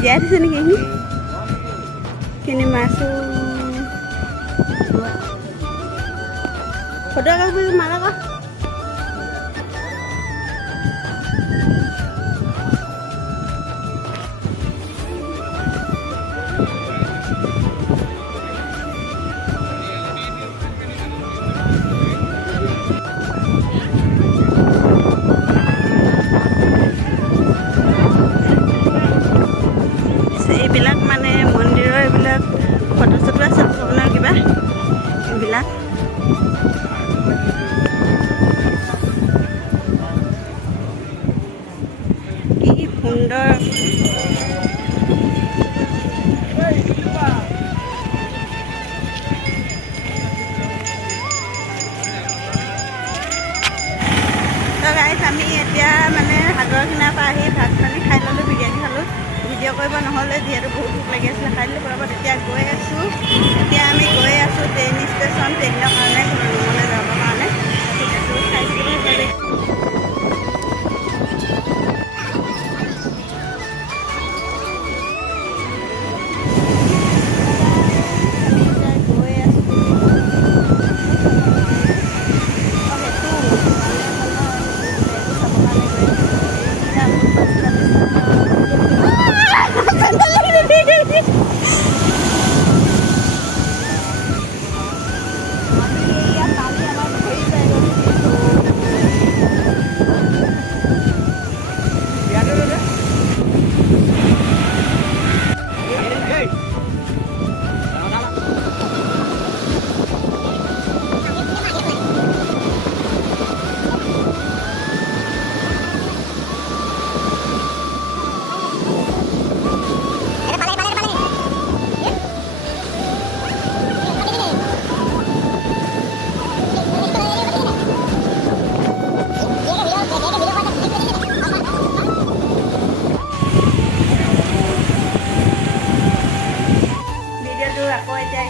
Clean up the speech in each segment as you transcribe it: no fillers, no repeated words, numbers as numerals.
জীয়াই থৈছে নেকি এইখিনি কিনি মাছো ফটো এখন মাৰা আকৌ এইবিলাক মানে মন্দিৰৰ এইবিলাক ফটো চটো আছে ভগৱানৰ কিবা এইবিলাক কি সুন্দৰ গাইছ আমি এতিয়া মানে সাগৰ কিনাৰ পৰা আহি ভাত পানী খাই ল'লোঁ বিৰিয়ানী খালোঁ ভিডিঅ' কৰিব নহ'লে যিহেতু বহুত ভোক লাগি আছিলে খাই দিলোঁ পৰাপত এতিয়া গৈ আছোঁ এতিয়া আমি গৈ আছোঁ ট্ৰেইন ষ্টেচন ট্ৰেইনৰ কাৰণে ৰুমলৈ যাবৰ কাৰণে ঠিক আছে খাই থাকিবলৈ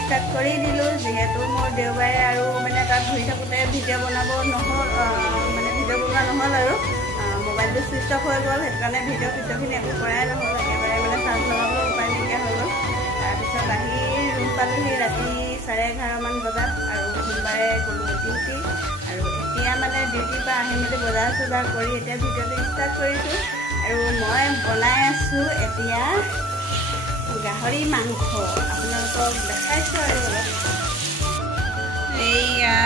ষ্টাৰ্ট কৰি দিলোঁ যিহেতু মোৰ দেওবাৰে আৰু মানে তাত ঘূৰি থাকোঁতে ভিডিঅ' বনাব নহ'ল মানে ভিডিঅ' বনোৱা নহ'ল আৰু মোবাইলটো ছুইচ অফ হৈ গ'ল সেইটো কাৰণে ভিডিঅ'খিনি একো কৰাই নহ'ল একেবাৰে মানে চাৰ্জ লগাবলৈ উপায় নাইকিয়া হৈ গ'ল তাৰপিছত আহি ৰুম পালোঁহি ৰাতি 11:30মান বজাত আৰু সোমবাৰে গ'লোঁ ডিউটি আৰু এতিয়া মানে ডিউটিৰ পৰা আহি মেলি বজাৰ চজাৰ কৰি এতিয়া ভিডিঅ'টো ষ্টাৰ্ট কৰিছোঁ আৰু মই বনাই আছোঁ এতিয়া গাহৰি মাংস আপোনালোকক দেখাইছোঁ আৰু অলপ এইয়া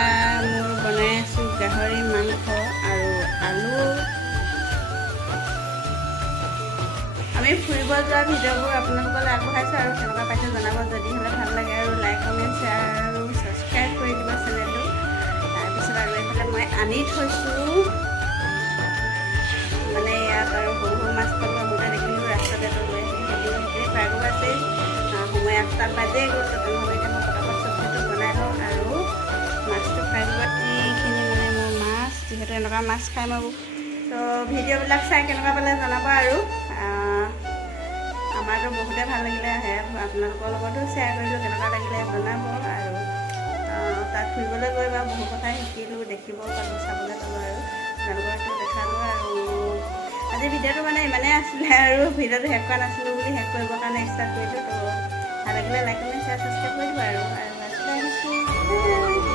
মোৰ বনাই আছোঁ গাহৰি মাংস আৰু আলু আমি ফুৰিব যোৱা ভিডিঅ'বোৰ আপোনালোকলৈ আগবঢ়াইছোঁ আৰু কেনেকুৱা পাইছে জনাব যদি হ'লে ভাল লাগে আৰু লাইক কমেণ্ট শ্বেয়াৰ আৰু ছাবস্ক্ৰাইব কৰি দিব চেনেলটো তাৰপিছত আৰু এইফালে মই আনি থৈছোঁ মানে ইয়াত আৰু সৰু সৰু মাছ পালোঁ আমোতে দেখিলোঁ ৰাস্তাতে লৈ সেইখিনি ফ্ৰাই কৰিব আছে সময় 8টা বাজে গ'ল তেনেহ'লে এতিয়া মই পটাপট চব্জিটো বনাই লওঁ আৰু মাছটো ফ্ৰাই কৰিব এইখিনি মানে মোৰ মাছ যিহেতু এনেকুৱা মাছ খাই মই তো ভিডিঅ'বিলাক চাই কেনেকুৱা পালে জনাব আৰু আমাৰতো বহুতে ভাল লাগিলে আপোনালোকৰ লগতো শ্বেয়াৰ কৰিলোঁ কেনেকুৱা লাগিলে জনাব আৰু তাত ফুৰিবলৈ গৈ বাৰু বহু কথাই শিকিলোঁ দেখিব পালোঁ চাবলৈ পালোঁ আৰু আপোনালোকৰটো দেখালোঁ আৰু আজি ভিডিঅ'টো মানে ইমানেই আছিলে আৰু ভিডিঅ'টো শেষ কৰা নাছিলোঁ বুলি শেষ কৰিবৰ কাৰণে ষ্টাৰ্ট কৰিলোঁ তো ভাল লাগিলে লাইক কমেণ্ট শ্বেয়াৰ ছাবস্ক্ৰাইব কৰি দিব আৰু আহিছোঁ